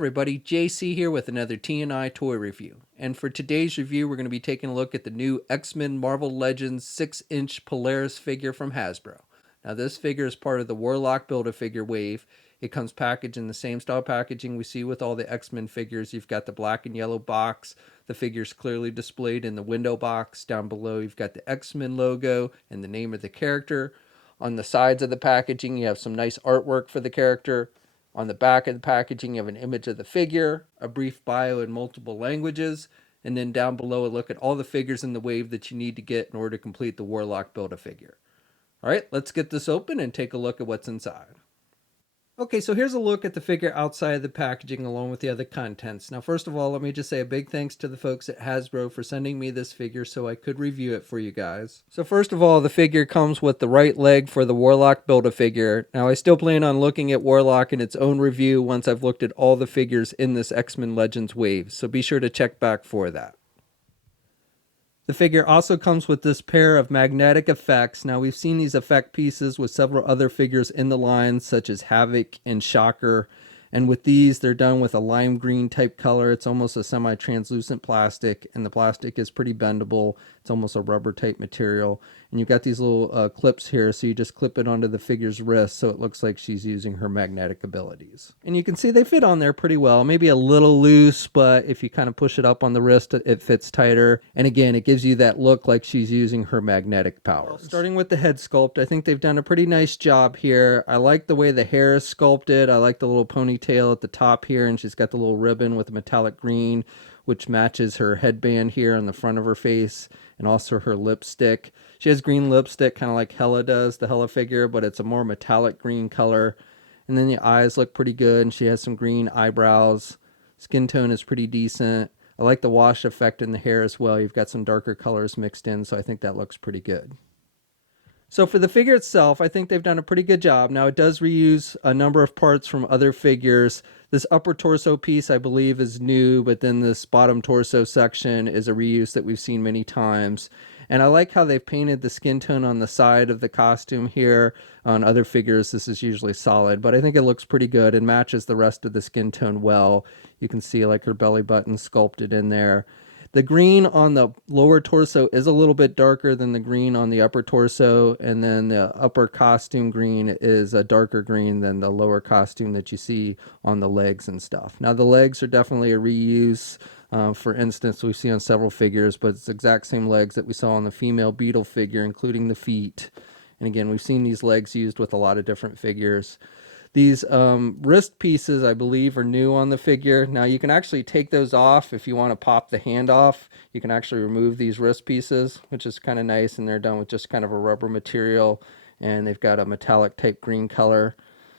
everybody, JC here with another T&I toy review. And for today's review, we're going to be taking a look at the new X-Men Marvel Legends 6-inch Polaris figure from Hasbro. Now this figure is part of the Warlock Build-A-Figure wave. It comes packaged in the same style packaging we see with all the X-Men figures. You've got the black and yellow box. The figure's clearly displayed in the window box. Down below, you've got the X-Men logo and the name of the character. On the sides of the packaging, you have some nice artwork for the character. On the back of the packaging, you have an image of the figure, a brief bio in multiple languages, and then down below a look at all the figures in the wave that you need to get in order to complete the Warlock Build-A-Figure. All right, let's get this open and take a look at what's inside. Okay, so here's a look at the figure outside of the packaging along with the other contents. Now, first of all, let me just say a big thanks to the folks at Hasbro for sending me this figure so I could review it for you guys. So first of all, the figure comes with the right leg for the Warlock Build-A-Figure. Now, I still plan on looking at Warlock in its own review once I've looked at all the figures in this X-Men Legends wave, so be sure to check back for that. The figure also comes with this pair of magnetic effects. Now, we've seen these effect pieces with several other figures in the line, such as Havok and Shocker. And with these, they're done with a lime green type color. It's almost a semi-translucent plastic, and the plastic is pretty bendable. It's almost a rubber type material. And you've got these little clips here, so you just clip it onto the figure's wrist so it looks like she's using her magnetic abilities. And you can see they fit on there pretty well. Maybe a little loose, but if you kind of push it up on the wrist, it fits tighter. And again, it gives you that look like she's using her magnetic powers. Starting with the head sculpt, I think they've done a pretty nice job here. I like the way the hair is sculpted. I like the little ponytail at the top here, and she's got the little ribbon with the metallic green, which matches her headband here on the front of her face, and also her lipstick. She has green lipstick, kind of like Hela does, the Hela figure, but it's a more metallic green color. And then the eyes look pretty good, and she has some green eyebrows. Skin tone is pretty decent. I like the wash effect in the hair as well. You've got some darker colors mixed in, so I think that looks pretty good. So for the figure itself, I think they've done a pretty good job. Now, it does reuse a number of parts from other figures. This upper torso piece, I believe, is new, but then this bottom torso section is a reuse that we've seen many times. And I like how they've painted the skin tone on the side of the costume here. On other figures, this is usually solid, but I think it looks pretty good and matches the rest of the skin tone well. You can see like her belly button sculpted in there. The green on the lower torso is a little bit darker than the green on the upper torso, and then the upper costume green is a darker green than the lower costume that you see on the legs and stuff. Now, the legs are definitely a reuse. For instance, we see on several figures, but it's the exact same legs that we saw on the female Beetle figure, including the feet. And again, we've seen these legs used with a lot of different figures. These wrist pieces, I believe, are new on the figure. Now, you can actually take those off if you want to pop the hand off. You can actually remove these wrist pieces, which is kind of nice, and they're done with just kind of a rubber material, and they've got a metallic type green color.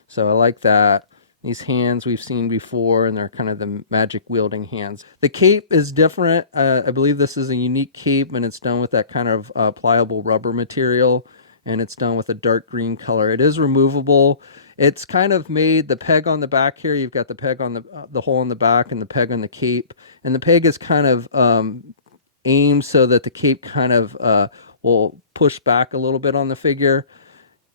So I like that. These hands we've seen before, and they're kind of the magic wielding hands. The cape is different. I believe this is a unique cape, and it's done with that kind of pliable rubber material, and it's done with a dark green color. It is removable. It's kind of made the peg on the back here. You've got the peg on the hole in the back and the peg on the cape. And the peg is kind of aimed so that the cape kind of will push back a little bit on the figure.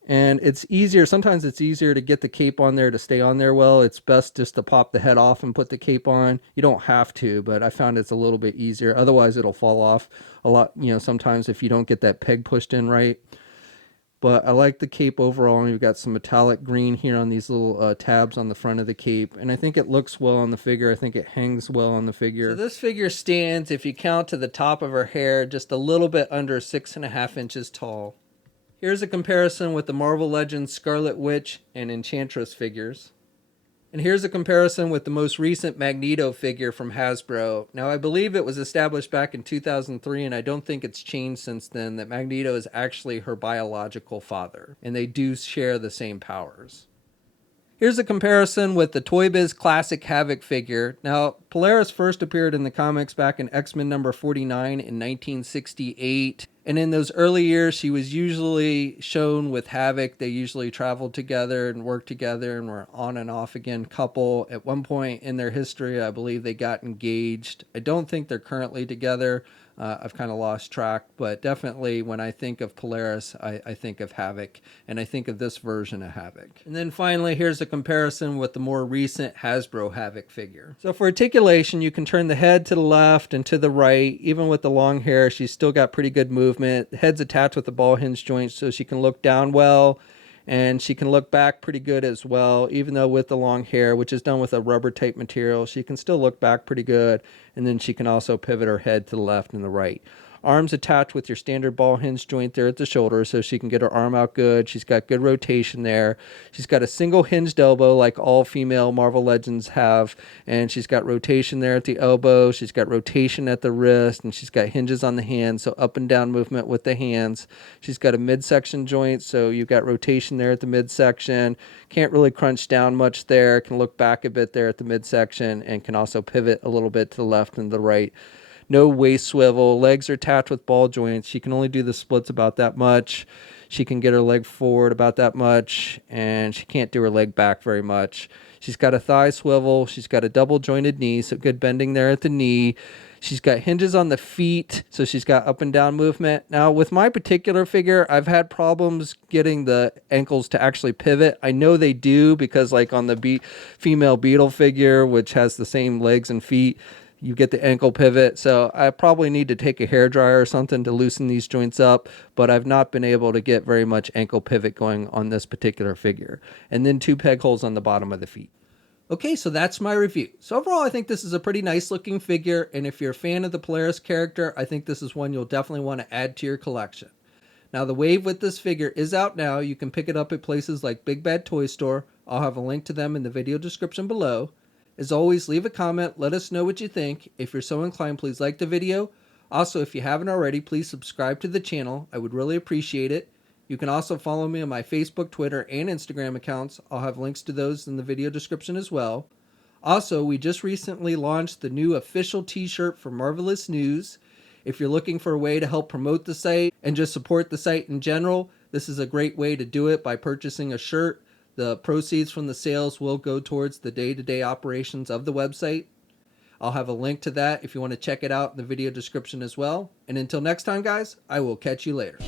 And it's easier. Sometimes it's easier to get the cape on there to stay on there well. It's best just to pop the head off and put the cape on. You don't have to, but I found it's a little bit easier. Otherwise, it'll fall off a lot, sometimes if you don't get that peg pushed in right. But I like the cape overall, and you've got some metallic green here on these little tabs on the front of the cape. And I think it looks well on the figure. I think it hangs well on the figure. So this figure stands, if you count to the top of her hair, just a little bit under 6.5 inches tall. Here's a comparison with the Marvel Legends Scarlet Witch and Enchantress figures. And here's a comparison with the most recent Magneto figure from Hasbro. Now, I believe it was established back in 2003, and I don't think it's changed since then, that Magneto is actually her biological father, and they do share the same powers. Here's a comparison with the Toy Biz Classic Havok figure. Now, Polaris first appeared in the comics back in X-Men number 49 in 1968. And in those early years, she was usually shown with Havok. They usually traveled together and worked together and were on and off again couple. At one point in their history, I believe they got engaged. I don't think they're currently together. I've kind of lost track, but definitely when I think of Polaris, I think of Havok, and I think of this version of Havok. And then finally, here's a comparison with the more recent Hasbro Havok figure. So for articulation, you can turn the head to the left and to the right. Even with the long hair, she's still got pretty good movement. The head's attached with the ball hinge joint so she can look down well, and she can look back pretty good as well. Even though with the long hair, which is done with a rubber type material, she can still look back pretty good, and then she can also pivot her head to the left and the right. Arms attached with your standard ball hinge joint there at the shoulder so she can get her arm out good. She's got good rotation there. She's got a single hinged elbow like all female Marvel Legends have, and she's got rotation there at the elbow. She's got rotation at the wrist, and she's got hinges on the hands, so up and down movement with the hands. She's got a midsection joint, so you've got rotation there at the midsection. Can't really crunch down much there. Can look back a bit there at the midsection, and can also pivot a little bit to the left and the right. No waist swivel. Legs are attached with ball joints. She can only do the splits about that much. She can get her leg forward about that much, and she can't do her leg back very much. She's got a thigh swivel. She's got a double jointed knee, so good bending there at the knee. She's got hinges on the feet, so she's got up and down movement. Now, with my particular figure, I've had problems getting the ankles to actually pivot. I know they do because like on the female Beetle figure, which has the same legs and feet, you get the ankle pivot. So I probably need to take a hairdryer or something to loosen these joints up, but I've not been able to get very much ankle pivot going on this particular figure. And then 2 peg holes on the bottom of the feet. Okay, so that's my review. So overall, I think this is a pretty nice looking figure, and if you're a fan of the Polaris character, I think this is one you'll definitely want to add to your collection. Now, the wave with this figure is out now. You can pick it up at places like Big Bad Toy Store. I'll have a link to them in the video description below. As always, leave a comment, let us know what you think. If you're so inclined, please like the video. Also, if you haven't already, please subscribe to the channel. I would really appreciate it. You can also follow me on my Facebook, Twitter, and Instagram accounts. I'll have links to those in the video description as well. Also, we just recently launched the new official t-shirt for Marvelous News. If you're looking for a way to help promote the site and just support the site in general, this is a great way to do it by purchasing a shirt. The proceeds from the sales will go towards the day-to-day operations of the website. I'll have a link to that if you want to check it out in the video description as well. And until next time, guys, I will catch you later.